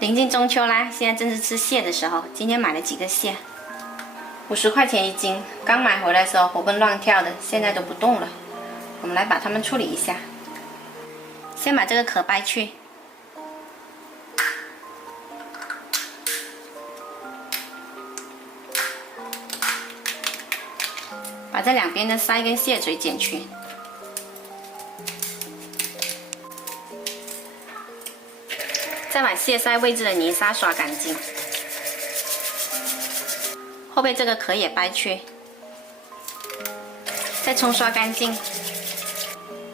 临近中秋啦，现在正是吃蟹的时候。今天买了几个蟹，50块钱一斤。刚买回来的时候活蹦乱跳的，现在都不动了。我们来把它们处理一下。先把这个壳掰去，把这两边的鳃跟蟹嘴剪去。再把蟹鳃位置的泥沙刷干净，后背这个壳也掰去，再冲刷干净。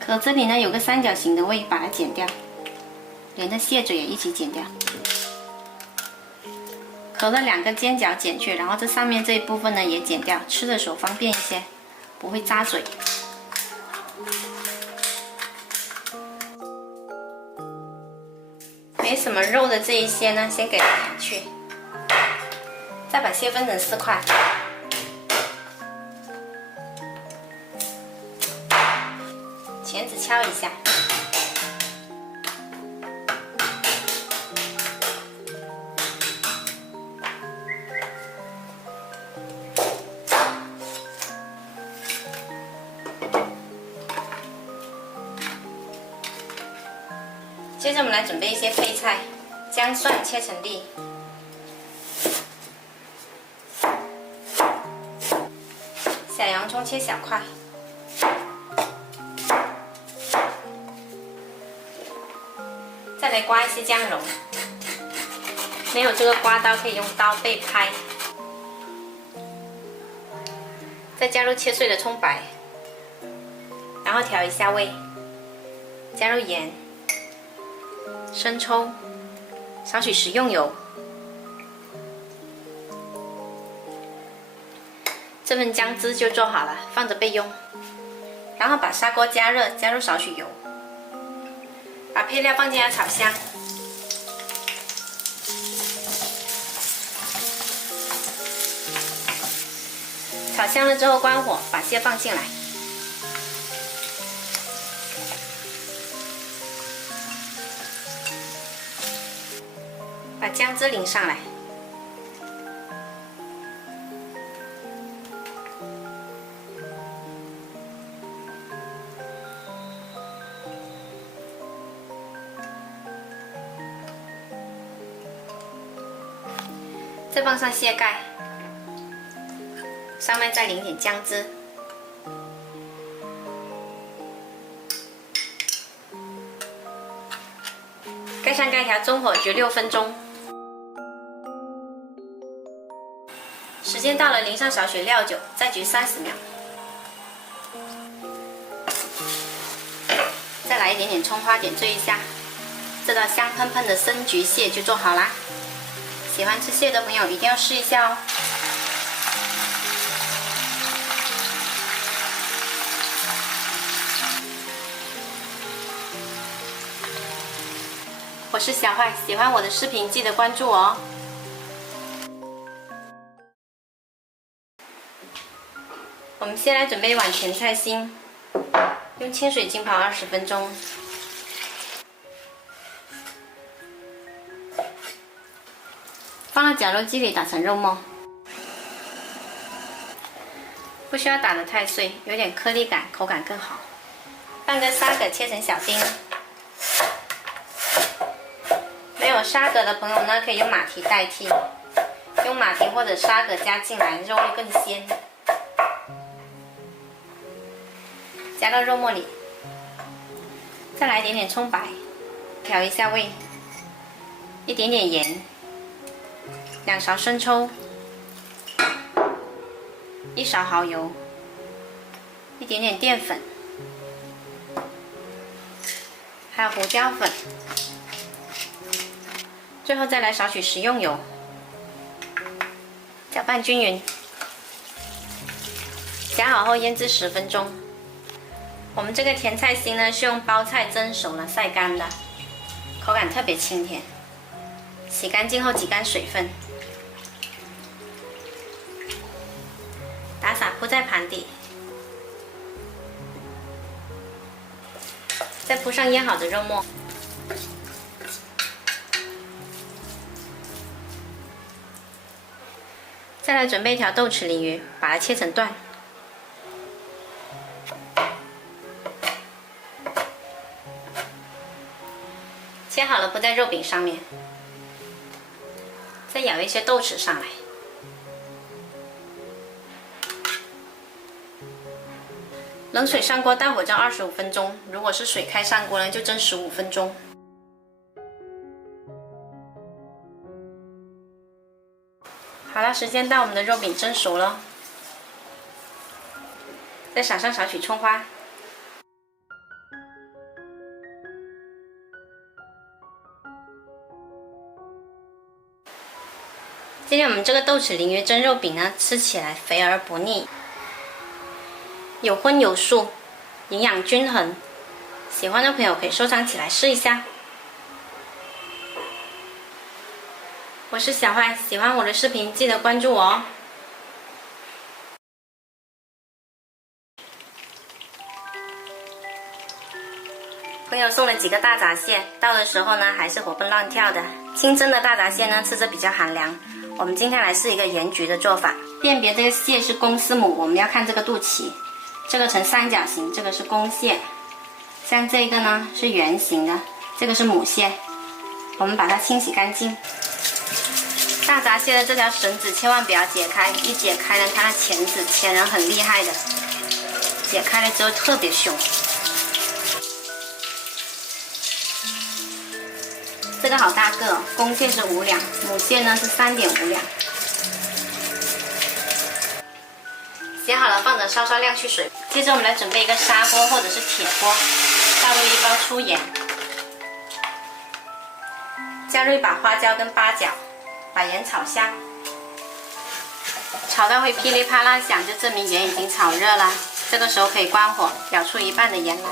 壳这里呢有个三角形的位，把它剪掉，连着蟹嘴也一起剪掉。壳的两个尖角剪去，然后这上面这一部分呢也剪掉，吃的时候方便一些，不会扎嘴。没什么肉的这一些呢，先给它砍去，再把蟹分成4块，钳子敲一下，接着我们来准备一些配菜，姜蒜切成粒，小洋葱切小块，再来刮一些酱油，没有这个刮刀可以用刀背拍，再加入切碎的葱白，然后调一下味，加入盐、生抽，少许食用油。这份姜汁就做好了，放着备用。然后把砂锅加热，加入少许油，把配料放进来炒香。炒香了之后关火，把蟹放进来。把姜汁淋上来，再放上蟹盖，上面再淋点姜汁，盖上盖条，中火焗6分钟。时间到了，淋上少许料酒，再焗30秒。再来一点点葱花点缀一下，这道香喷喷的生焗蟹就做好啦。喜欢吃蟹的朋友一定要试一下哦。我是小坏，喜欢我的视频记得关注我哦。我们先来准备一碗甜菜心，用清水浸泡20分钟。放到绞肉机里打成肉末，不需要打得太碎，有点颗粒感，口感更好。半个沙葛切成小丁，没有沙葛的朋友呢，可以用马蹄代替，用马蹄或者沙葛加进来，肉会更鲜。加到肉末里，再来一点点葱白，调一下味，一点点盐，2勺生抽，1勺蚝油，一点点淀粉，还有胡椒粉，最后再来少许食用油，搅拌均匀，夹好后腌制10分钟。我们这个甜菜心呢是用包菜蒸熟了晒干的，口感特别清甜。洗干净后挤干水分，打洒铺在盘底，再铺上腌好的肉末，再来准备一条豆豉鲮鱼，把它切成段。切好了铺在肉饼上面，再舀一些豆豉上来。冷水上锅，大火蒸25分钟。如果是水开上锅呢，就蒸15分钟。好了，时间到，我们的肉饼蒸熟了，再撒上少许葱花。今天我们这个豆豉鲮鱼蒸肉饼呢，吃起来肥而不腻，有荤有素，营养均衡。喜欢的朋友可以收藏起来试一下。我是小坏，喜欢我的视频记得关注我哦。朋友送了几个大闸蟹，到的时候呢还是活蹦乱跳的。清蒸的大闸蟹呢吃着比较寒凉。我们今天来试一个盐焗的做法，辨别这个蟹是公是母，我们要看这个肚脐，这个呈三角形，这个是公蟹，像这个呢是圆形的，这个是母蟹。我们把它清洗干净。大闸蟹的这条绳子千万不要解开，一解开呢，它的钳人很厉害的，解开了之后特别凶。这个好大个哦，公蟹是5两，母蟹呢是3.5两。洗好了放着稍稍晾去水。接着我们来准备一个砂锅或者是铁锅，倒入1包粗盐，加入一把花椒跟八角，把盐炒香，炒到会噼里啪啦响，就证明盐已经炒热了。这个时候可以关火，舀出一半的盐来。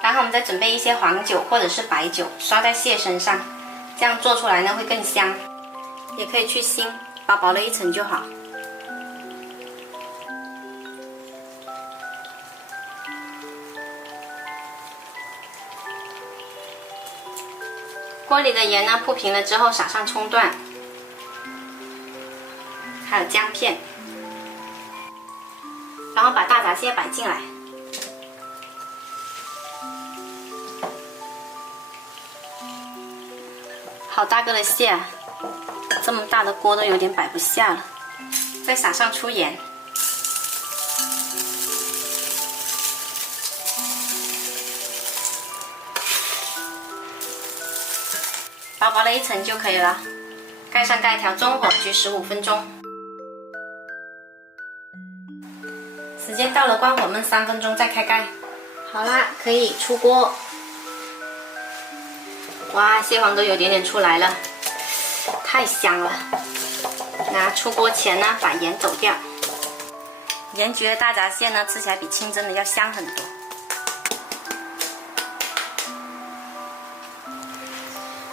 然后我们再准备一些黄酒或者是白酒，刷在蟹身上，这样做出来呢会更香。也可以去腥，薄薄的一层就好。锅里的盐呢铺平了之后，撒上葱段，还有姜片，然后把大闸蟹摆进来。好大个的蟹啊，这么大的锅都有点摆不下了。再撒上粗盐，薄薄的一层就可以了。盖上盖，调中火焗15分钟。时间到了，关火焖3分钟，再开盖。好啦，可以出锅。哇，蟹黄都有点出来了，太香了。那出锅前呢，把盐抖掉。盐焗的大闸蟹呢，吃起来比清蒸的要香很多。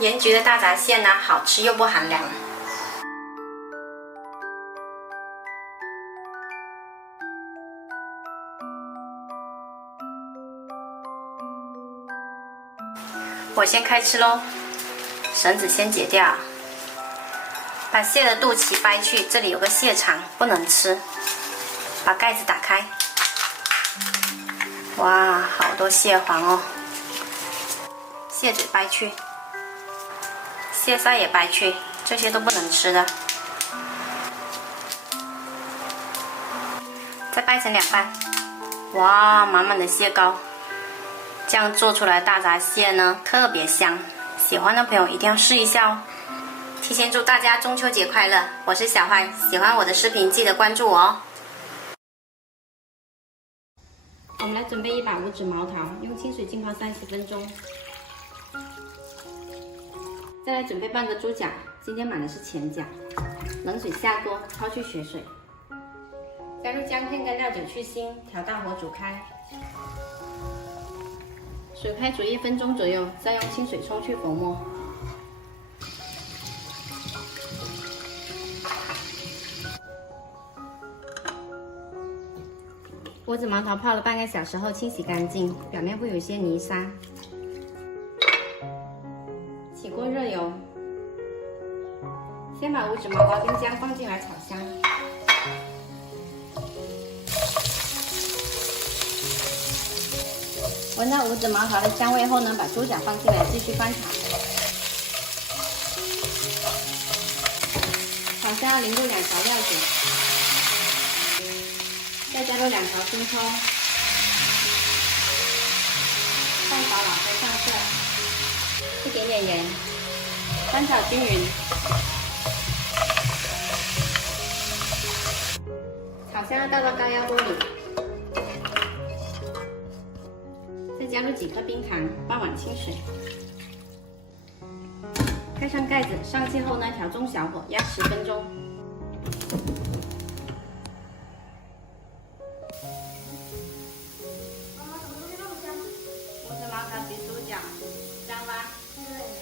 盐焗的大闸蟹呢，好吃又不寒凉。我先开吃喽，绳子先解掉，把蟹的肚脐掰去，这里有个蟹肠，不能吃。把盖子打开，哇，好多蟹黄哦。蟹嘴掰去，蟹腮也掰去，这些都不能吃的。再掰成2半，哇，满满的蟹膏。这样做出来的大闸蟹呢，特别香，喜欢的朋友一定要试一下哦。提前祝大家中秋节快乐！我是小坏，喜欢我的视频记得关注我哦。我们来准备一把五指毛桃，用清水浸泡30分钟。再来准备半个猪脚，今天买的是前脚，冷水下锅，焯去血水，加入姜片跟料酒去腥，调大火煮开。水开煮1分钟左右，再用清水冲去浮沫。五指毛桃泡了半个小时后清洗干净，表面会有一些泥沙。把五指毛花跟姜放进来炒香。闻到五指毛桃的香味后呢，把猪脚放进来继续翻炒。炒香淋入2勺料酒，再加入2勺生抽，半勺老抽上色，一点点盐，翻炒均匀。炒香了倒到高压锅里，再加入几颗冰糖，半碗清水。盖上盖子，上气后呢，调中小火压10分钟。妈妈，怎么东西那么香？五指毛桃焗猪脚，香吗？对呀。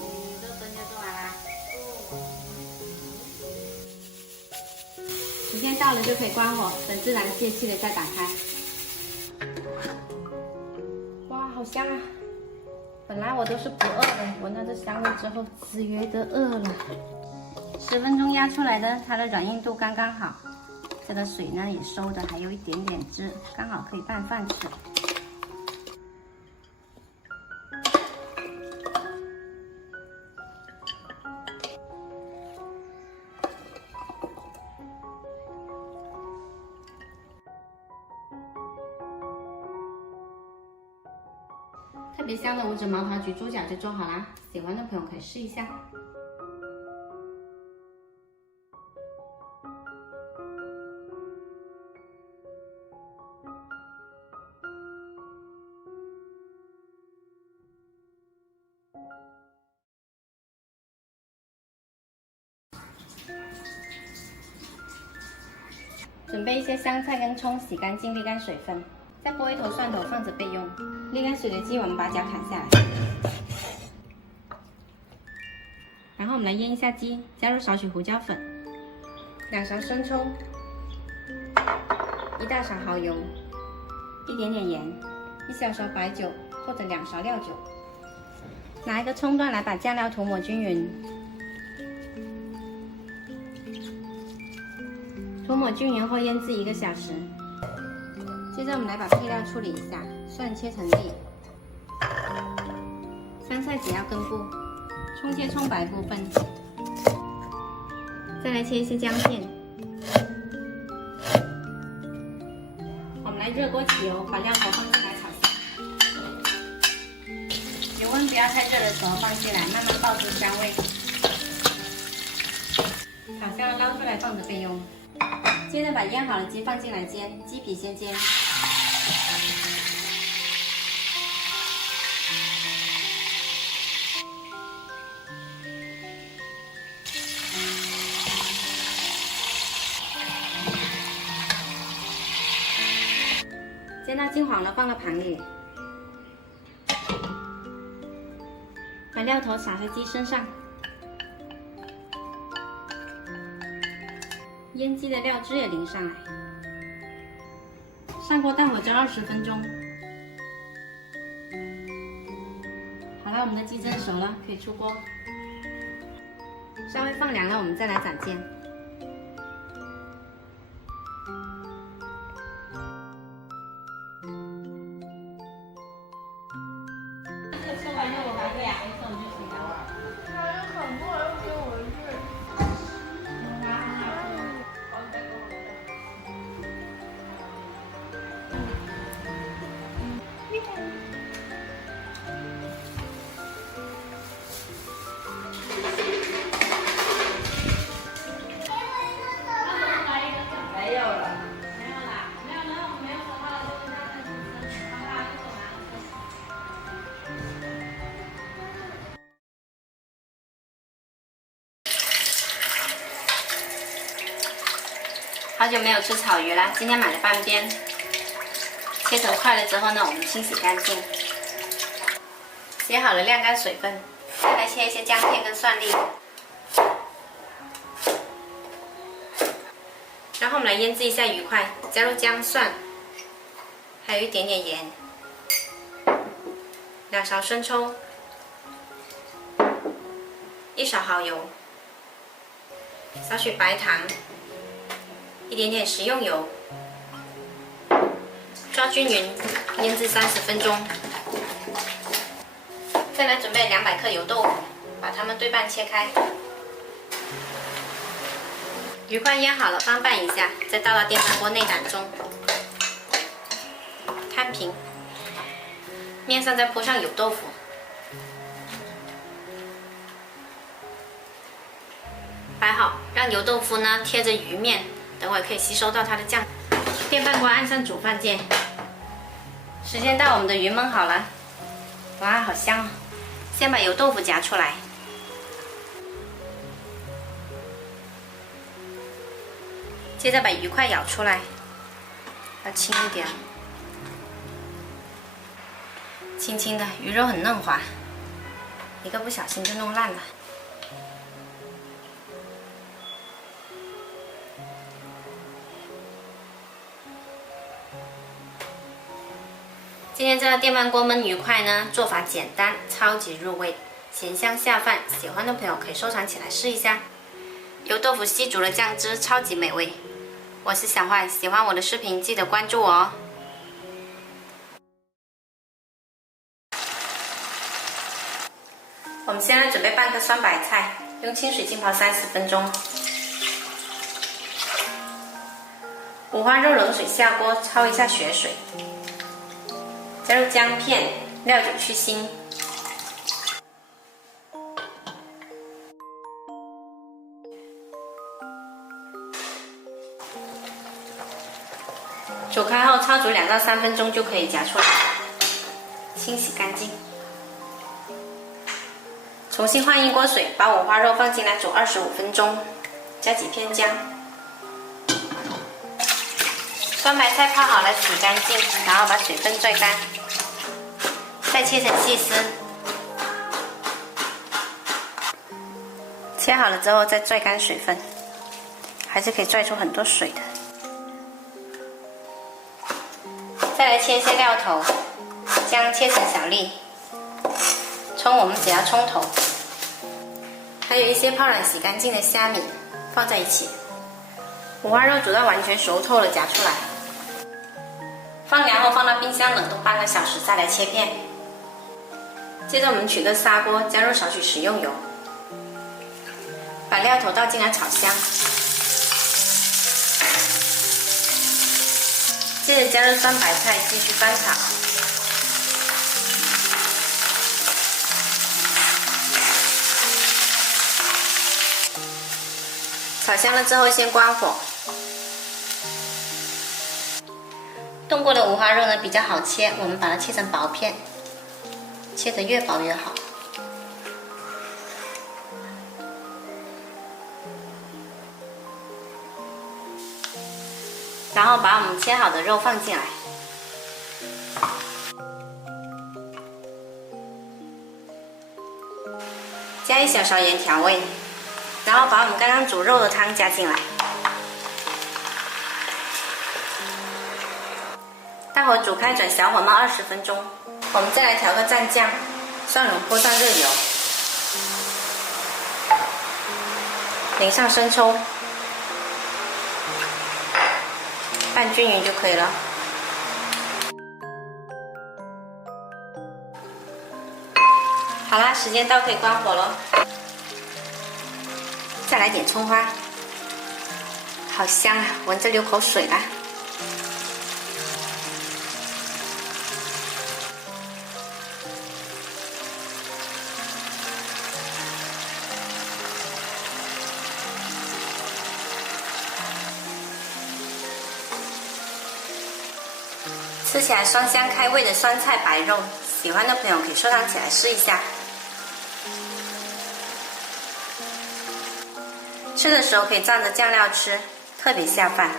你都等就做完啦。时间到了就可以关火，等自然泄气了再打开。哇，好香啊！本来我都是不饿的，闻到这香味之后，子曰得饿了。10分钟压出来的，它的软硬度刚刚好，这个水呢也收的还有一点点汁，刚好可以拌饭吃。特别香的五指毛桃焗猪脚就做好啦，喜欢的朋友可以试一下。准备一些香菜跟葱，洗干净沥干水分，再剥一头蒜头放着备用。沥干水的鸡，我们把脚砍下来，然后我们来腌一下鸡，加入少许胡椒粉，2勺生抽，1大勺蚝油，一点点盐，1小勺白酒或者2勺料酒。拿一个葱段来把酱料涂抹均匀，涂抹均匀后腌制1个小时。接着我们来把配料处理一下，蒜切成粒，香菜只要根部，葱切葱白部分，再来切一些姜片。我们来热锅起油，把料头放进来炒香。油温不要太热的时候放进来，慢慢爆出香味。炒香了捞出来放着备用。接着把腌好的鸡放进来煎，鸡皮先煎。煎到金黄了，放到盘里，把料头撒在鸡身上，腌鸡的料汁也淋上来，上锅大火蒸20分钟。好了，我们的鸡蒸熟了，可以出锅。稍微放凉了，我们再来斩件。做完肉我还会养一手就行了。还有很多人给我去。没有了，没有啦，没有了，我没有说话了，就是他的主持人，他把一手拿好久没有吃草鱼了，今天买了半边，切成块了之后呢，我们清洗干净，洗好了晾干水分，再来切一些姜片跟蒜粒，然后我们来腌制一下鱼块，加入姜蒜，还有一点点盐，2勺生抽，1勺蚝油。少许白糖，一点点食用油，抓均匀，腌制30分钟。再来准备200克油豆腐，把它们对半切开。鱼块腌好了，翻拌一下，再倒到电饭锅内胆中，摊平，面上再铺上油豆腐。摆好，让油豆腐呢贴着鱼面，等会可以吸收到它的酱。电饭锅按上煮饭键，时间到，我们的鱼焖好了。哇，好香啊！先把油豆腐夹出来，接着把鱼块舀出来，要轻一点，轻轻的，鱼肉很嫩滑，一个不小心就弄烂了。今天这个电饭锅焖鱼块呢，做法简单，超级入味，咸香下饭。喜欢的朋友可以收藏起来试一下。油豆腐吸足了酱汁，超级美味。我是小坏，喜欢我的视频记得关注我哦。我们先来准备半个酸白菜，用清水浸泡30分钟。五花肉冷水下锅，焯一下血水。加入姜片、料酒去腥，煮开后焯煮2到3分钟就可以夹出来，清洗干净。重新换一锅水，把五花肉放进来煮25分钟，加几片姜。酸白菜泡好了，洗干净，然后把水分拽干。再切成细丝，切好了之后再拽干水分，还是可以拽出很多水的。再来切一些料头，姜切成小粒，葱我们只要葱头，还有一些泡软洗干净的虾米放在一起。五花肉煮到完全熟透了，夹出来，放凉后放到冰箱冷冻半个小时，再来切片。接着我们取个砂锅，加入少许食用油，把料头倒进来炒香。接着加入酸白菜，继续翻炒。炒香了之后先关火。冻过的五花肉呢比较好切，我们把它切成薄片。切得越薄越好。然后把我们切好的肉放进来，加一小勺盐调味，然后把我们刚刚煮肉的汤加进来，大火煮开，转小火焖20分钟。我们再来调个蘸酱，蒜蓉泼上热油，淋上生抽，拌均匀就可以了。好啦，时间到，可以关火了。再来点葱花，好香啊，闻着流口水了。吃起来酸香开胃的酸菜白肉，喜欢的朋友可以收藏起来试一下。吃的时候可以蘸着酱料吃，特别下饭。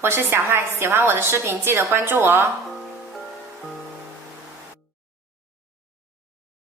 我是小坏，喜欢我的视频记得关注我哦。